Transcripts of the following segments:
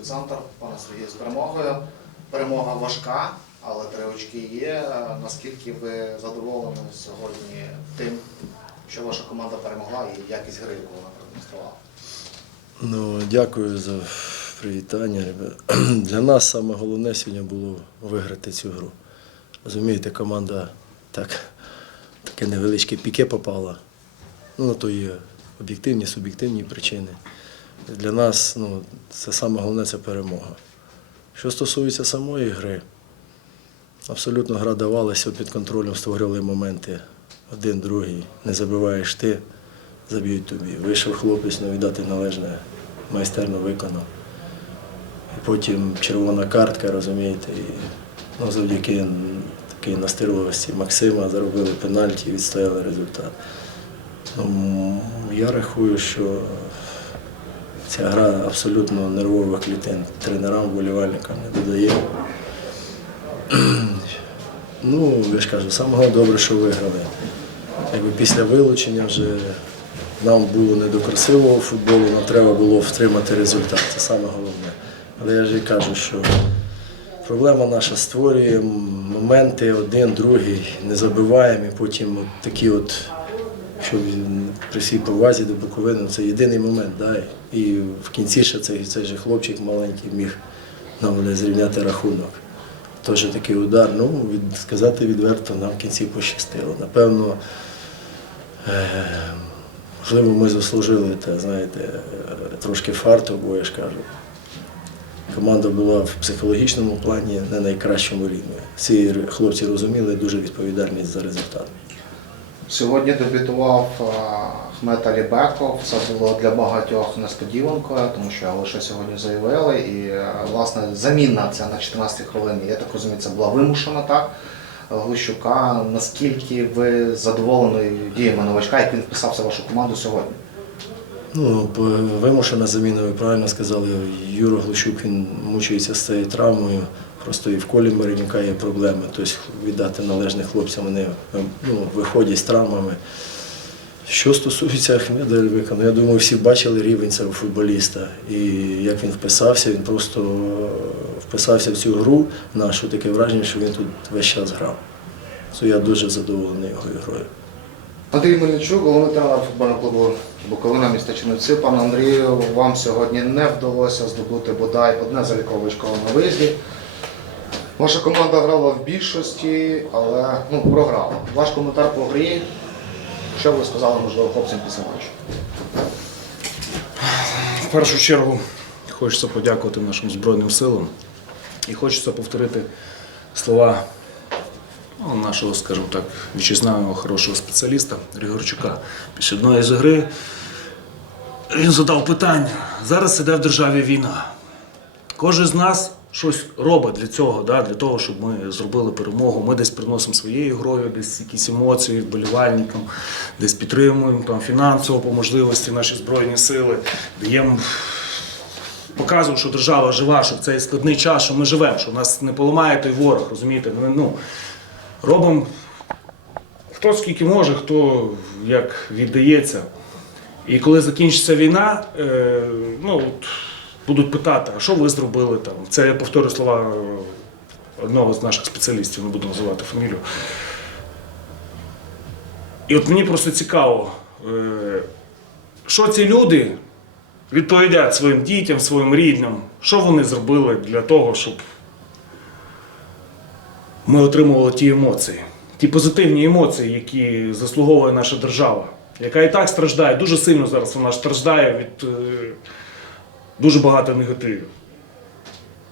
епіцентр, пане Сергію, з перемогою. Перемога важка, але три очки є. Наскільки ви задоволені сьогодні тим, що ваша команда перемогла і якість гри, яку вона продемонструвала? Ну, дякую за привітання. Для нас саме головне сьогодні було виграти цю гру. Розумієте, команда так, таке невеличке піке попала. Ну, то є об'єктивні, суб'єктивні причини. Для нас ну, це саме головне це перемога. Що стосується самої гри, абсолютно гра давалася під контролем, створювали моменти. Один, другий, не забиваєш ти, заб'ють тобі. Вийшов хлопець, ну віддати належне, майстерно виконав. І потім червона картка, розумієте, і ну, завдяки такій настирливості Максима заробили пенальті і відстояли результат. Ну, я рахую, що ця гра абсолютно нервових клітин тренерам, вболівальникам не додає. Ну, я ж кажу, головне добре, що виграли. Якби після вилучення вже нам було не до красивого футболу, нам треба було втримати результат. Це саме головне. Але я ж і кажу, що проблема наша створює моменти один, другий, не забиваємо, і потім от такі от, що при всій повазі до Буковини, це єдиний момент. Да? І в кінці ще цей, цей же хлопчик маленький міг нам зрівняти рахунок. Теж такий удар. Ну, від, сказати відверто, нам в кінці пощастило. Напевно, е, можливо, ми заслужили те, знаєте, трошки фарту, бо я ж кажу. Команда була в психологічному плані на найкращому рівні. Ці хлопці розуміли дуже відповідальність за результат. Сьогодні дебютував е, Ахмет Алібеков. Це було для багатьох несподіванкою, тому що лише сьогодні заявили. І е, власне заміна ця на 14 хвилині. Я так розумію, це була вимушена так. Глущука. Наскільки ви задоволені діями новачка, як він вписався в вашу команду сьогодні? Ну, вимушена заміна, ви правильно сказали. Юра Глущук він мучається з цією травмою. Просто і в колі Маринюка є проблеми. Тобто віддати належних хлопцям вони ну, виходять з травмами. Що стосується Ахмеда Альвика, ну я думаю, всі бачили рівень цього футболіста. І як він вписався, він просто вписався в цю гру нашу, таке враження, що він тут весь час грав. То я дуже задоволений його грою. Андрій Мельничук, головний тренер футбольного клубу Буковина міста Чернівці. Пане Андрію, вам сьогодні не вдалося здобути бодай одне залікове очко на виїзді. Ваша команда грала в більшості, але ну, програла. Ваш коментар по грі. Що ви сказали, можливо, хлопцям після матчу? В першу чергу хочеться подякувати нашим Збройним силам і хочеться повторити слова ну, нашого, скажімо так, вітчизняного хорошого спеціаліста Григорчука. Після одної з гри він задав питання. Зараз іде в державі війна. Кожен з нас щось робить для цього, да, для того, щоб ми зробили перемогу. Ми десь приносимо своєю грою, десь якісь емоції вболівальникам, десь підтримуємо там, фінансово по можливості наші збройні сили, даємо. Показуємо, що держава жива, що в цей складний час, що ми живемо, що нас не поламає той ворог, розумієте? Ну, робимо хто скільки може, хто як віддається. І коли закінчиться війна, е, ну, от, будуть питати, а що ви зробили там? Це я повторю слова е, одного з наших спеціалістів, не буду називати фамілію. І от мені просто цікаво, е, що ці люди відповідають своїм дітям, своїм рідним, що вони зробили для того, щоб ми отримували ті емоції, ті позитивні емоції, які заслуговує наша держава, яка і так страждає, дуже сильно зараз вона страждає від е, дуже багато негативів.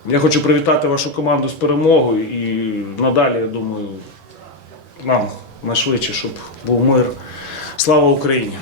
Я хочу привітати вашу команду з перемогою і надалі, я думаю, нам найшвидше, щоб був мир. Слава Україні!